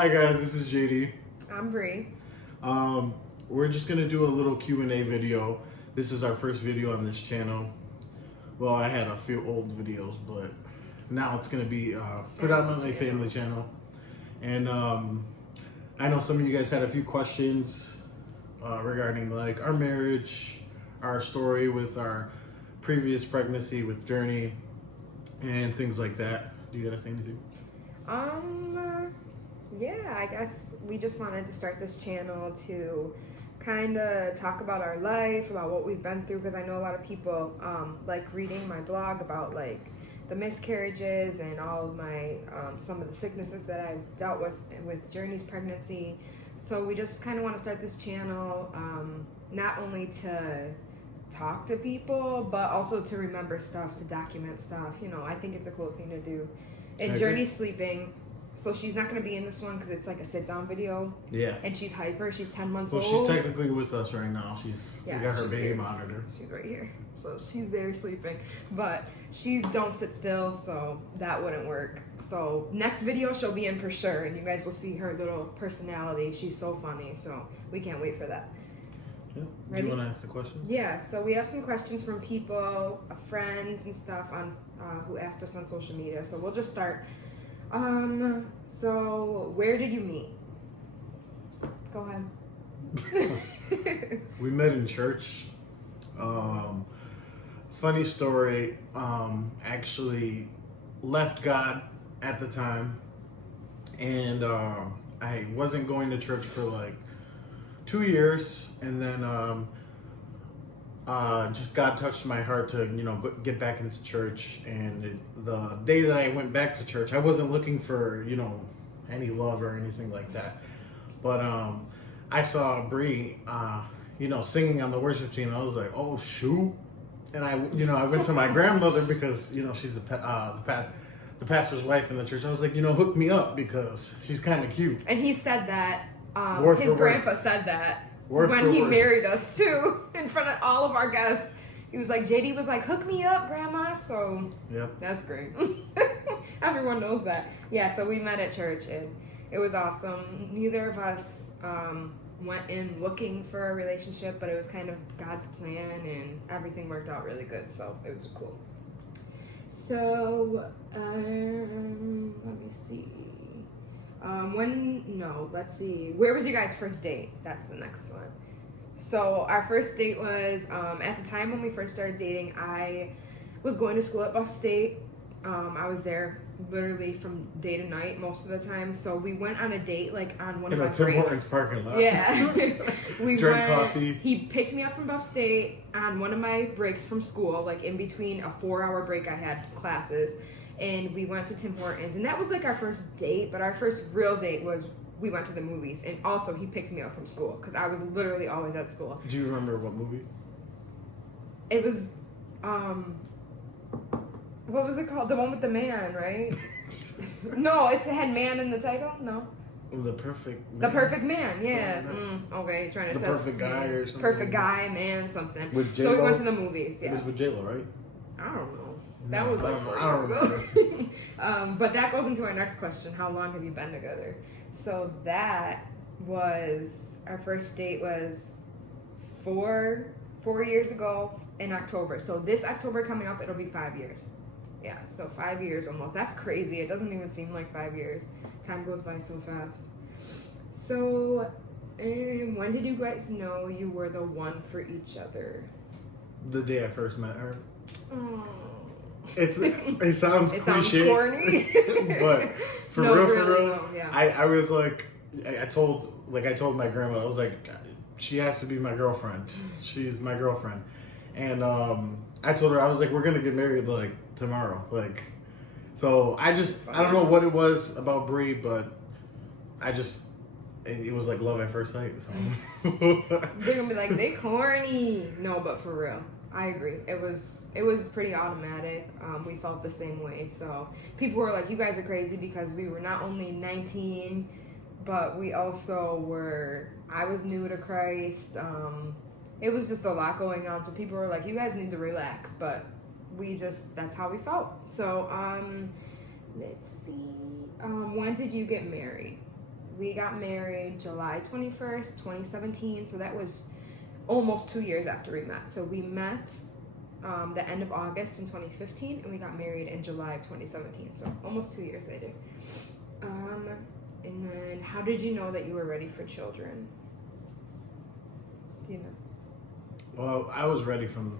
Hi guys, this is JD. I'm Bree. We're just gonna do a little Q&A video. This is our first video on this channel. Well, I had a few old videos, but now it's gonna be predominantly family channel. And I know some of you guys had a few questions regarding like our marriage, our story with our previous pregnancy with Journey, and things like that. Do you gotta say anything? Yeah, I guess we just wanted to start this channel to kind of talk about our life, about what we've been through, because I know a lot of people like reading my blog about like the miscarriages and all of my some of the sicknesses that I've dealt with Journey's pregnancy. So we just kind of want to start this channel not only to talk to people, but also to remember stuff, to document stuff. You know, I think it's a cool thing to do. And Journey's sleeping, so she's not going to be in this one because it's like a sit-down video. Yeah. And she's hyper. She's 10 months old. Well, she's technically with us right now. We got her baby here. monitor. She's right here. So she's there sleeping. But she don't sit still, so that wouldn't work. So next video she'll be in for sure, and you guys will see her little personality. She's so funny, so we can't wait for that. Yeah. Ready? Do you want to ask the question? Yeah, so we have some questions from people, friends and stuff on who asked us on social media. So we'll just start. So where did you meet? Go ahead. We met in church. Funny story. Actually left God at the time, and I wasn't going to church for like 2 years, and then just God touched my heart to get back into church. And the day that I went back to church, I wasn't looking for any love or anything like that, but I saw Bree singing on the worship team. I was like, oh shoot. And I went to my grandmother because she's the pastor's wife in the church. I was like, hook me up because she's kind of cute. And he said that his grandpa said that when he married us too, in front of all of our guests. He was like, JD was like, hook me up, grandma. So yep, that's great. Everyone knows that. Yeah, so we met at church and it was awesome. Neither of us went in looking for a relationship, but it was kind of God's plan and everything worked out really good. So it was cool. So let me see. Let's see. Where was your guys' first date? That's the next one. So our first date was, at the time when we first started dating, I was going to school at Buff State. I was there literally from day to night most of the time. So we went on a date like on one of my breaks. Tim Hortons parking lot. Yeah. We drank coffee. He picked me up from Buff State on one of my breaks from school, like in between a 4-hour break I had classes. And we went to Tim Hortons, and that was like our first date, but our first real date was we went to the movies. And also he picked me up from school because I was literally always at school. Do you remember what movie? It was what was it called? The one with the man, right? No, it had man in the title. No. The Perfect Man. The Perfect Man, yeah. Okay, trying to The test Perfect Guy or something. Perfect Guy, man, something. With So we went to the movies. Yeah. It was with J-Lo, right? I don't know. That was like 4 years ago. But that goes into our next question. How long have you been together? So that was, our first date was four years ago in October. So this October coming up, it'll be 5 years. Yeah, so 5 years almost. That's crazy. It doesn't even seem like 5 years. Time goes by so fast. So when did you guys know you were the one for each other? The day I first met her. Oh. It sounds It cliche, sounds corny. but for No, real, really, no, yeah. I was like, I told my grandma, I was like, she has to be my girlfriend. She's my girlfriend, and I told her, I was like, we're gonna get married like tomorrow, like. So I don't know what it was about Bree, but it was like love at first sight. So. They're gonna be like, they corny. No, but for real, I agree. It was pretty automatic. We felt the same way. So people were like, you guys are crazy because we were not only 19, but we also were. I was new to Christ. It was just a lot going on. So people were like, you guys need to relax, but that's how we felt. So let's see. When did you get married? we got married July 21st, 2017. So that was almost 2 years after we met. So we met the end of August in 2015, and we got married in July of 2017. So almost 2 years later. And then how did you know that you were ready for children? Do you know? Well, I was ready from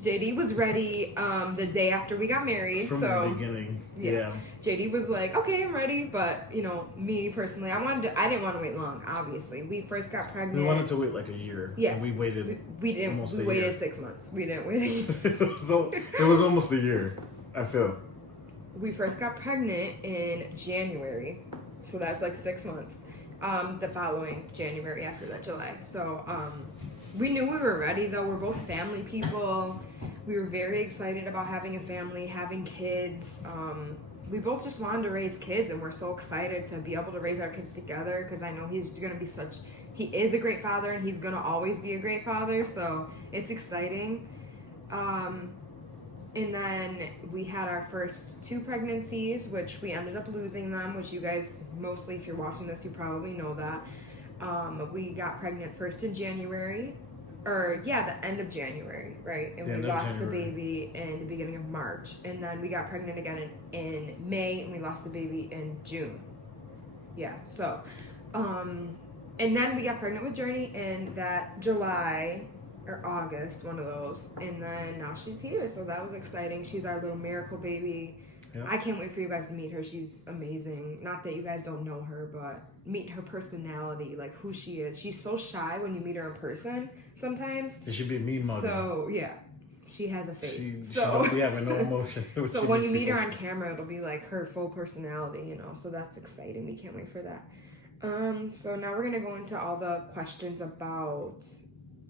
JD was ready the day after we got married. So the beginning. yeah. Yeah. JD was like, okay, I'm ready. But, you know, me personally, I didn't want to wait long, obviously. We first got pregnant. We wanted to wait like a year. Yeah. And we waited. We didn't. almost We a waited year. 6 months. We didn't wait. So it was almost a year, I feel. We first got pregnant in January. So that's like 6 months. The following January after that, July. So we knew we were ready, though. We're both family people. We were very excited about having a family, having kids. We both just wanted to raise kids, and we're so excited to be able to raise our kids together, because I know he is a great father, and he's going to always be a great father. So it's exciting. And then we had our first 2 pregnancies, which we ended up losing them, which you guys, mostly if you're watching this, you probably know that. We got pregnant first in January, the end of January, right? And we lost the baby in the beginning of March. And then we got pregnant again in May, and we lost the baby in June. Yeah, so, and then we got pregnant with Journey in that July or August, one of those, and then now she's here, so that was exciting. She's our little miracle baby. Yeah. I can't wait for you guys to meet her. She's amazing. Not that you guys don't know her, but meet her personality, like who she is. She's so shy when you meet her in person sometimes. It should be a mean mother. So yeah, she has a face. She don't be having no emotion. So when you meet her on camera, it'll be like her full personality, you know. So that's exciting. We can't wait for that. So now we're gonna go into all the questions about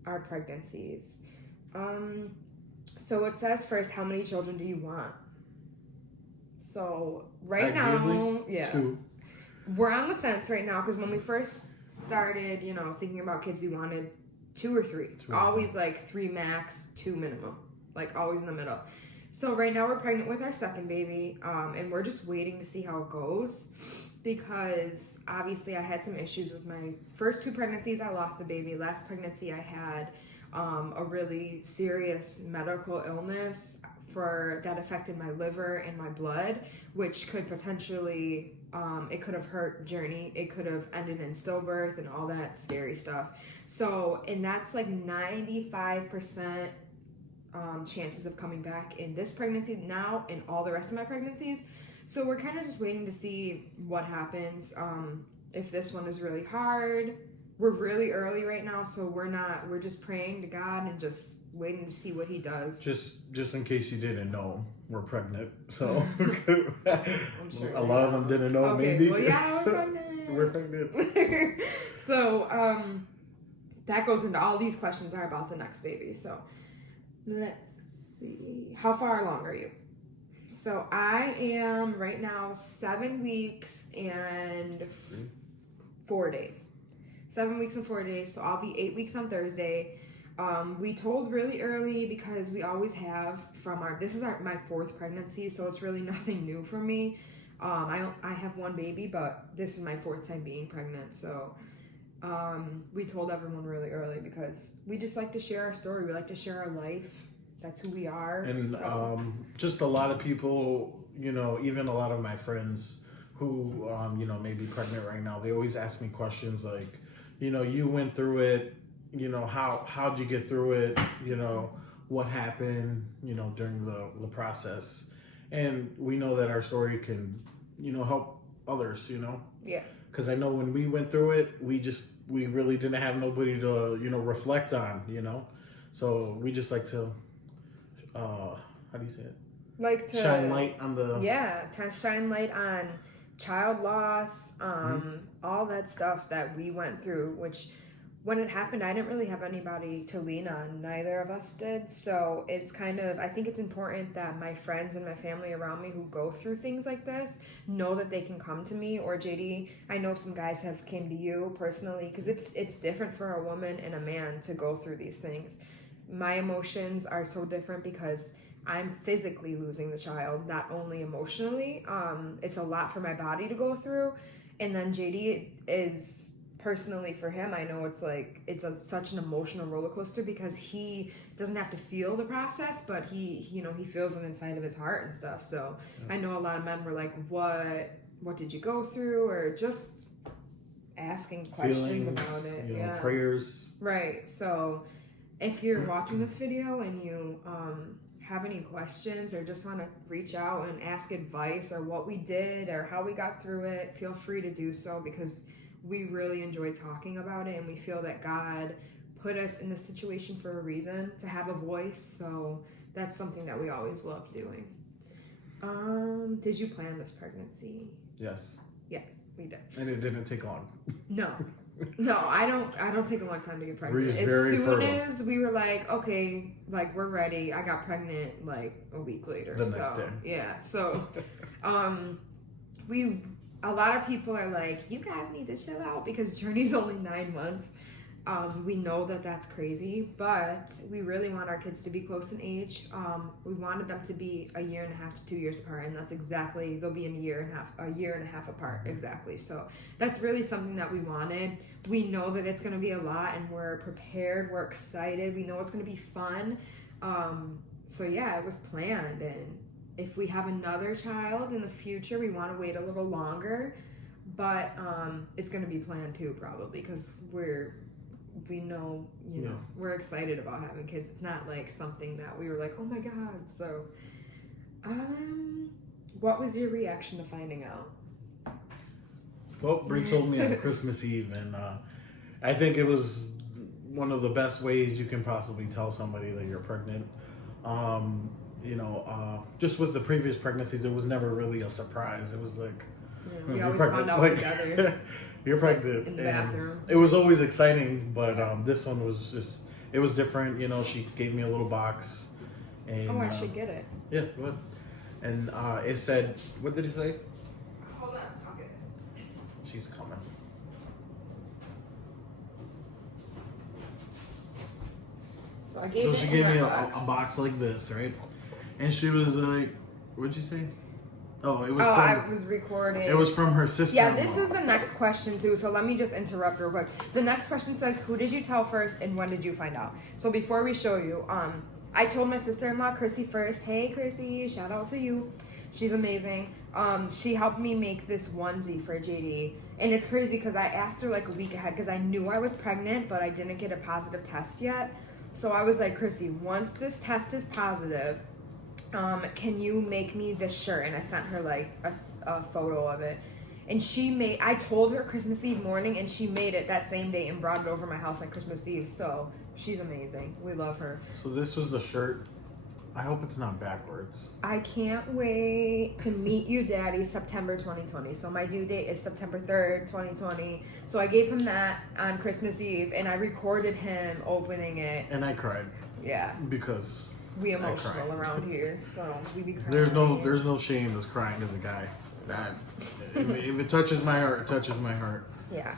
our pregnancies. So it says first, how many children do you want? So now, yeah, 2. We're on the fence right now, because when we first started, you know, thinking about kids, we wanted 2 or 3. Always like 3 max, 2 minimum, like always in the middle. So right now we're pregnant with our second baby, and we're just waiting to see how it goes, because obviously I had some issues with my first 2 pregnancies. I lost the baby. Last pregnancy I had a really serious medical illness that affected my liver and my blood, which could potentially, it could have hurt Journey. It could have ended in stillbirth and all that scary stuff. So, and that's like 95% chances of coming back in this pregnancy now and all the rest of my pregnancies. So we're kind of just waiting to see what happens. If this one is really hard. We're really early right now, so we're just praying to God and just waiting to see what he does. Just in case you didn't know, we're pregnant. So I'm sure a lot of them didn't know. Okay, maybe. well, yeah, we're pregnant. We're pregnant. So that goes into all these questions are about the next baby. So let's see. How far along are you? So I am right now 7 weeks and 4 days. 7 weeks and 4 days, so I'll be 8 weeks on Thursday. We told really early because we always have this is my 4th pregnancy, so it's really nothing new for me. I have 1 baby, but this is my 4th time being pregnant, so we told everyone really early because we just like to share our story. We like to share our life. That's who we are. And just a lot of people, you know, even a lot of my friends who, you know, may be pregnant right now, they always ask me questions like, you know, you went through it, you know, how'd you get through it? You know, what happened, you know, during the process? And we know that our story can, you know, help others, you know? Yeah. Because I know when we went through it, we really didn't have nobody to, you know, reflect on, you know? So we just like to, how do you say it? Like to shine light on to shine light on child loss, all that stuff that we went through, which when it happened, I didn't really have anybody to lean on. Neither of us did. So it's I think it's important that my friends and my family around me who go through things like this know that they can come to me or JD. I know some guys have came to you personally because it's different for a woman and a man to go through these things. My emotions are so different because I'm physically losing the child, not only emotionally. It's a lot for my body to go through. And then JD is personally for him, I know it's like such an emotional roller coaster because he doesn't have to feel the process, but he feels it inside of his heart and stuff. So I know a lot of men were like, what did you go through, or just asking questions Feelings, about it. Yeah, prayers. Right. So if you're watching this video and you have any questions or just want to reach out and ask advice or what we did or how we got through it, feel free to do so, because we really enjoy talking about it and we feel that God put us in this situation for a reason, to have a voice. So that's something that we always love doing. Did you plan this pregnancy? Yes. Yes, we did. And it didn't take long. No, I don't take a long time to get pregnant. We're just As very soon fertile. as we were like, okay, like we're ready, I got pregnant like a week later. The next day. Yeah. So, a lot of people are like, you guys need to chill out because Journey's only 9 months. We know that that's crazy, but we really want our kids to be close in age. We wanted them to be 1.5 years to 2 years apart, and that's exactly, they'll be a year and a half apart, exactly. So that's really something that we wanted. We know that it's going to be a lot, and we're prepared, we're excited, we know it's going to be fun. So yeah, it was planned, and if we have another child in the future, we want to wait a little longer, but it's going to be planned too, probably, because we know, we're excited about having kids. It's not like something that we were like, oh my God. So, what was your reaction to finding out? Well, Brie told me on Christmas Eve, and I think it was one of the best ways you can possibly tell somebody that you're pregnant. Just with the previous pregnancies, it was never really a surprise. It was like, we you're always pregnant. found out together. You're pregnant. In the bathroom. It was always exciting, but this one was just, it was different. She gave me a little box. And, I should get it. Yeah, go ahead. And it said, what did it say? Hold on, I'll get it. She's coming. So I gave So it she gave me a box. box like this, right? And she was like, what'd you say? Oh, it was I was recording. It was from her sister. Yeah, this is the next question too, so let me just interrupt real quick. The next question says, who did you tell first and when did you find out? So before we show you, I told my sister-in-law, Chrissy, first. Hey, Chrissy, shout out to you. She's amazing. She helped me make this onesie for JD. And it's crazy because I asked her like a week ahead because I knew I was pregnant, but I didn't get a positive test yet. So I was like, Chrissy, once this test is positive, can you make me this shirt? And I sent her like a photo of it. And I told her Christmas Eve morning, and she made it that same day and brought it over my house on Christmas Eve. So she's amazing. We love her. So this was the shirt. I hope it's not backwards. I can't wait to meet you, Daddy, September 2020. So my due date is September 3rd, 2020. So I gave him that on Christmas Eve, and I recorded him opening it. And I cried. Yeah. Because we emotional around here, so we be crying. There's no shame as crying as a guy. That if it touches my heart, it touches my heart. Yeah.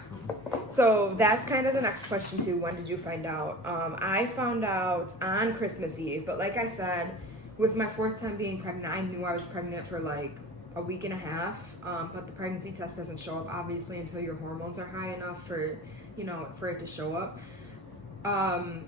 So that's kind of the next question too. When did you find out? I found out on Christmas Eve, but like I said, with my 4th time being pregnant, I knew I was pregnant for like a week and a half. But the pregnancy test doesn't show up obviously until your hormones are high enough for it to show up.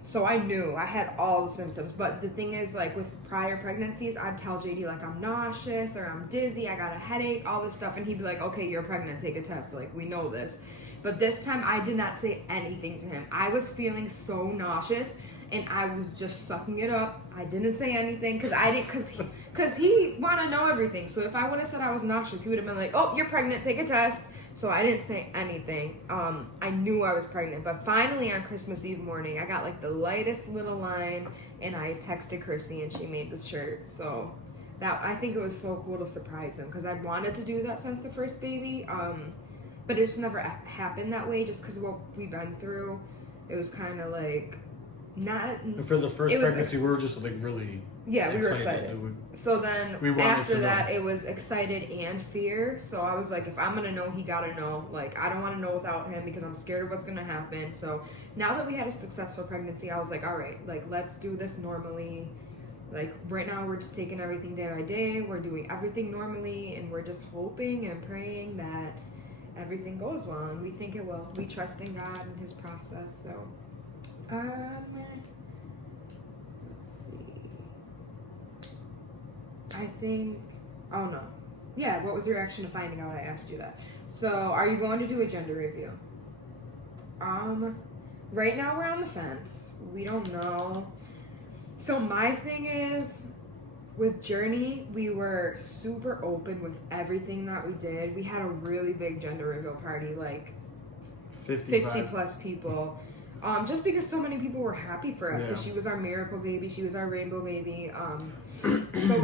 So I knew I had all the symptoms, but the thing is, like with prior pregnancies, I'd tell JD like I'm nauseous or I'm dizzy, I got a headache, all this stuff, and he'd be like, okay, you're pregnant, take a test, like we know this. But this time I did not say anything to him. I was feeling so nauseous and I was just sucking it up. I didn't say anything because he wanted to know everything. So if I would have said I was nauseous, he would have been like, oh, you're pregnant, take a test. So I didn't say anything. I knew I was pregnant, but finally on Christmas Eve morning, I got like the lightest little line, and I texted Chrissy, and she made this shirt. So I think it was so cool to surprise him because I wanted to do that since the first baby, but it just never happened that way. Just because of what we've been through, it was kind of like not. And for the first pregnancy, we were just like really. Yeah, we were excited. So then after that, it was excited and fear. So I was like, if I'm going to know, he got to know. Like, I don't want to know without him because I'm scared of what's going to happen. So now that we had a successful pregnancy, I was like, all right, like, let's do this normally. Like, right now, we're just taking everything day by day. We're doing everything normally. And we're just hoping and praying that everything goes well, and we think it will. We trust in God and His process. So, let's see. I think. Oh no. Yeah. What was your reaction to finding out I asked you that? So, are you going to do a gender review? Right now we're on the fence. We don't know. So my thing is, with Journey, we were super open with everything that we did. We had a really big gender reveal party, like 50 plus people. Just because so many people were happy for us, because she was our miracle baby, she was our rainbow baby. So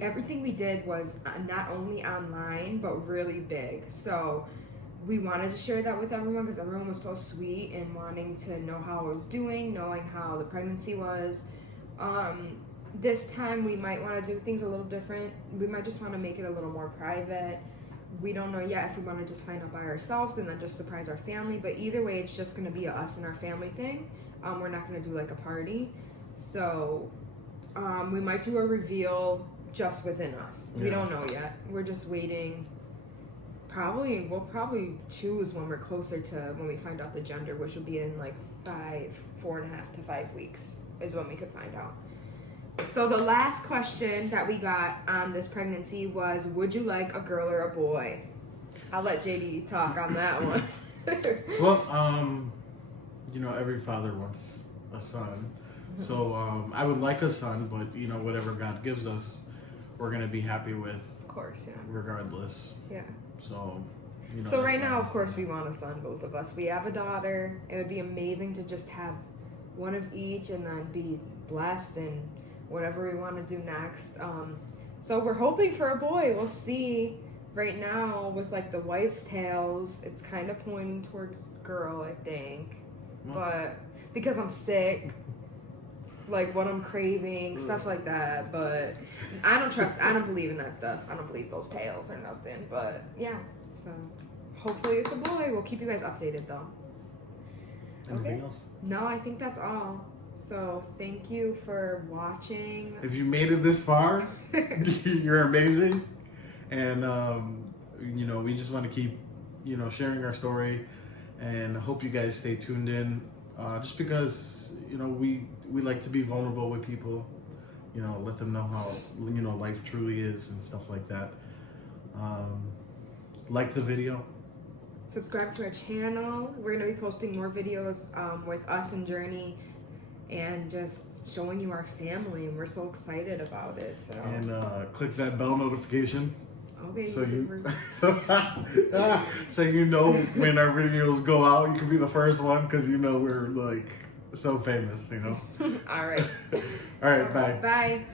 everything we did was not only online but really big. So we wanted to share that with everyone because everyone was so sweet and wanting to know how I was doing, knowing how the pregnancy was. This time we might want to do things a little different. We might just want to make it a little more private. We don't know yet if we want to just find out by ourselves and then just surprise our family. But either way, it's just going to be a us and our family thing. We're not going to do like a party. So we might do a reveal just within us. Yeah. We don't know yet. We're just waiting. We'll probably choose when we're closer to when we find out the gender, which will be in like 4.5 to 5 weeks is when we could find out. So the last question that we got on this pregnancy was, would you like a girl or a boy? I'll let JD talk on that one. Well, every father wants a son. So I would like a son, but whatever God gives us, we're gonna be happy with. Of course, yeah. Regardless. Yeah. So. So right now, of course, we want a son, both of us. We have a daughter. It would be amazing to just have one of each and then be blessed and whatever we want to do next. So we're hoping for a boy. We'll see. Right now, with like the wife's tales, it's kind of pointing towards girl, I think. But because I'm sick, like what I'm craving, stuff like that. But I don't believe in that stuff. I don't believe those tales or nothing. But yeah, so hopefully it's a boy. We'll keep you guys updated though. Anything else? No, I think that's all. So thank you for watching. If you made it this far, you're amazing. And, we just want to keep, sharing our story and hope you guys stay tuned in. Just because, we like to be vulnerable with people, let them know how, life truly is and stuff like that. Like the video. Subscribe to our channel. We're going to be posting more videos with us and Journey and just showing you our family, and we're so excited about it. So. And click that bell notification. Okay. So you know when our videos go out, you can be the first one because we're like so famous, All right. All right, bye. Bye.